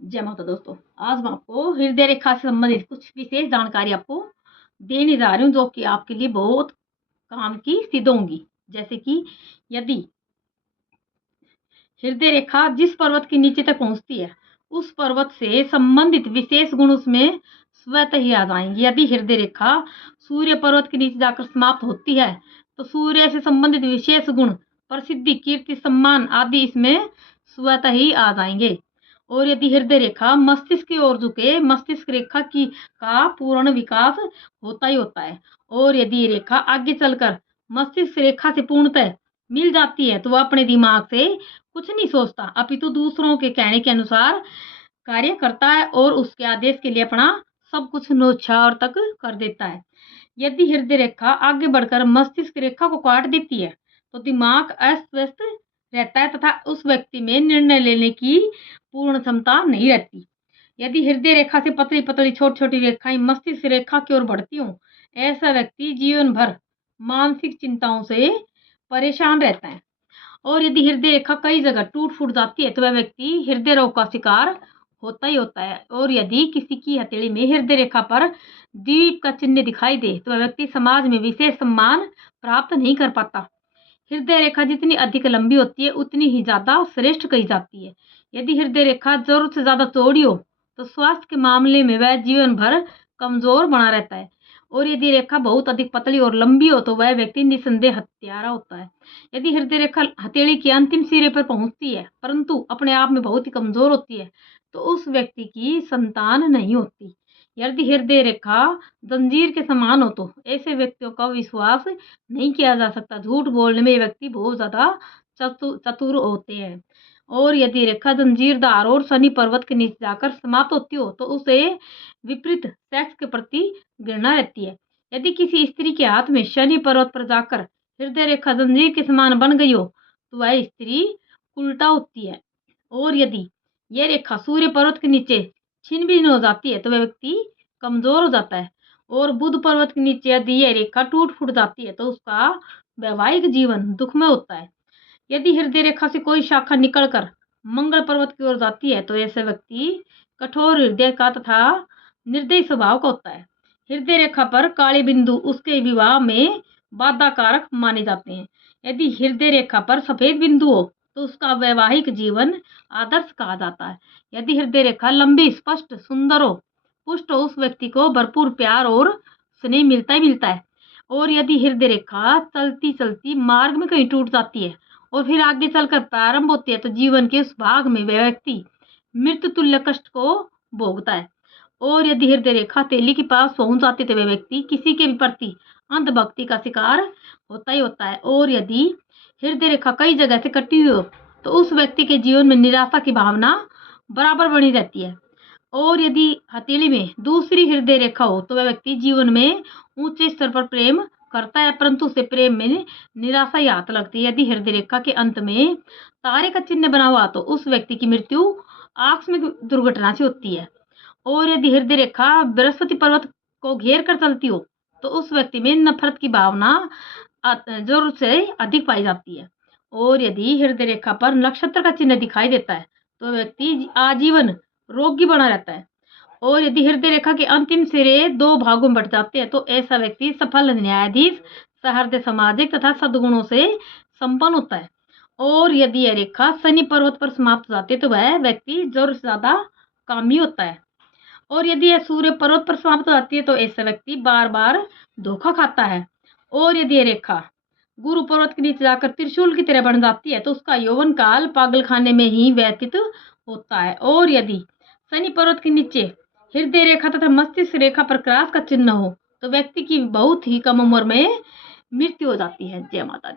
जय माता दोस्तों। आज मैं आपको हृदय रेखा से संबंधित कुछ विशेष जानकारी आपको देने जा रही हूँ, जो कि आपके लिए बहुत काम की सिद्ध होंगी। जैसे कि यदि हृदय रेखा जिस पर्वत के नीचे तक पहुंचती है, उस पर्वत से संबंधित विशेष गुण उसमें स्वतः ही आ जाएंगे। यदि हृदय रेखा सूर्य पर्वत के नीचे जाकर समाप्त होती है, तो सूर्य से संबंधित विशेष गुण, प्रसिद्धि, कीर्ति, सम्मान आदि इसमें स्वतः ही आ जाएंगे। और यदि हृदय रेखा मस्तिष्क की ओर झुके, मस्तिष्क रेखा की का पूर्ण विकास होता ही होता है। और यदि ये रेखा आगे चलकर मस्तिष्क रेखा से पूर्णतः मिल जाती है, तो वह अपने दिमाग से कुछ नहीं सोचता, अपितु दूसरों के कहने के अनुसार कार्य करता है और उसके आदेश के लिए अपना सब कुछ न्योछावर तक कर देता है। यदि हृदय रेखा आगे बढ़कर मस्तिष्क रेखा को काट देती है, तो दिमाग अस्त व्यस्त रहता है तथा उस व्यक्ति में निर्णय लेने की पूर्ण क्षमता नहीं रहती। यदि हृदय रेखा से पतली पतली छोटी छोटी रेखाएं मस्तिष्क रेखा की ओर बढ़ती हों, ऐसा व्यक्ति जीवन भर मानसिक चिंताओं से परेशान रहता है। और यदि हृदय रेखा कई जगह टूट फूट जाती है, तो वह व्यक्ति हृदय रोग का शिकार होता ही होता है। और यदि किसी की हथेली में हृदय रेखा पर दीप का चिन्ह दिखाई दे, तो वह व्यक्ति समाज में विशेष सम्मान प्राप्त नहीं कर पाता। हृदय रेखा जितनी अधिक लंबी होती है, उतनी ही ज्यादा श्रेष्ठ कही जाती है। यदि हृदय रेखा जरूरत से ज्यादा चौड़ी हो, तो स्वास्थ्य के मामले में वह जीवन भर कमजोर बना रहता है। और यदि रेखा बहुत अधिक पतली और लंबी हो, तो वह व्यक्ति निसंदेह हत्यारा होता है। यदि हृदय रेखा हथेली के अंतिम सिरे पर पहुंचती है, परंतु अपने आप में बहुत ही कमजोर होती है, तो उस व्यक्ति की संतान नहीं होती। यदि हृदय रेखा जंजीर के समान हो, तो ऐसे व्यक्तियों का विश्वास नहीं किया जा सकता। झूठ बोलने में ये व्यक्ति बहुत ज्यादा चतुर होते हैं। और यदि रेखा जंजीरदार और शनि पर्वत के नीचे जाकर समाप्त होती हो, तो उसे विपरीत सेक्स के प्रति घृणा रहती है। यदि किसी स्त्री के हाथ में शनि पर्वत पर जाकर हृदय रेखा जंजीर के समान बन गई हो, तो वह स्त्री उल्टा होती है। और यदि यह रेखा सूर्य पर्वत के नीचे छिन्न भिन्न हो जाती है, तो वह व्यक्ति कमजोर हो जाता है। और बुध पर्वत के नीचे यदि यह रेखा टूट फूट जाती है, तो उसका वैवाहिक जीवन दुखमय होता है। यदि हृदय रेखा से कोई शाखा निकलकर मंगल पर्वत की ओर जाती है, तो ऐसे व्यक्ति कठोर हृदय का तथा निर्दयी स्वभाव का होता है। हृदय रेखा पर काले बिंदु उसके विवाह में बाधा कारक माने जाते हैं। यदि हृदय रेखा पर सफेद बिंदु हो, तो उसका वैवाहिक जीवन आदर्श कहा जाता है। यदि हृदय रेखा लंबी, स्पष्ट, सुंदर हो, पुष्ट हो, उस व्यक्ति को भरपूर प्यार और स्नेह मिलता ही मिलता है। और यदि हृदय रेखा चलती चलती मार्ग में कहीं टूट जाती है और फिर आगे चलकर प्रारंभ होती है, तो जीवन के उस भाग में वह व्यक्ति मृत्यु तुल्य कष्ट को भोगता है। और यदि हृदय रेखा तेली के पास पहुंच जाती है, तो वह व्यक्ति किसी के भी प्रति अंधभक्ति का शिकार होता ही होता है। और यदि हृदय रेखा कई जगह से कटी हुई हो, तो उस व्यक्ति के जीवन में निराशा की भावना बराबर बनी रहती है। और यदि हथेली में दूसरी हृदय रेखा हो, तो वह व्यक्ति जीवन में ऊंचे स्तर पर प्रेम करता है, परंतु उसे प्रेम में निराशा ही हाथ लगती है। यदि हृदय रेखा के अंत में तारे का चिन्ह बना हुआ, तो उस व्यक्ति की मृत्यु आकस्मिक दुर्घटना से होती है। और यदि हृदय रेखा बृहस्पति पर्वत को घेर कर चलती हो, तो उस व्यक्ति में नफरत की भावना जरूरत से अधिक पाई जाती है। और यदि हृदय रेखा पर नक्षत्र का चिन्ह दिखाई देता है, तो व्यक्ति आजीवन रोगी बना रहता है। और यदि हृदय रेखा के अंतिम सिरे दो भागों में बट जाते हैं, तो ऐसा व्यक्ति सफल न्यायाधीश, सहृदय, सामाजिक तथा सद्गुणों से संपन्न होता है। और यदि यह रेखा शनि पर्वत पर समाप्त हो जाती है, तो वह व्यक्ति जरूर से ज्यादा कामी होता है। और यदि यह सूर्य पर्वत पर समाप्त हो जाती है, तो ऐसा व्यक्ति बार बार धोखा खाता है। और यदि यह रेखा गुरु पर्वत के नीचे जाकर त्रिशूल की तरह बन जाती है, तो उसका यौवन काल पागल खाने में ही व्यतीत होता है। और यदि शनि पर्वत के नीचे हृदय रेखा तथा मस्तिष्क रेखा पर क्रॉस का चिन्ह हो, तो व्यक्ति की बहुत ही कम उम्र में मृत्यु हो जाती है। जय माता दी।